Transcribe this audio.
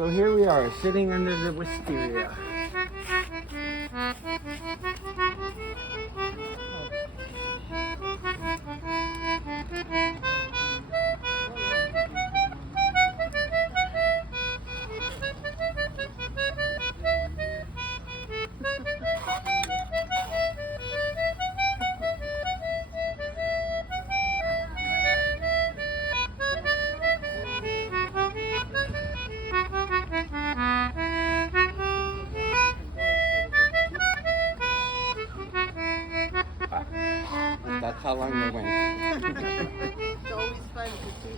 So here we are, sitting under the wisteria. That's how long they went. It's always fun to see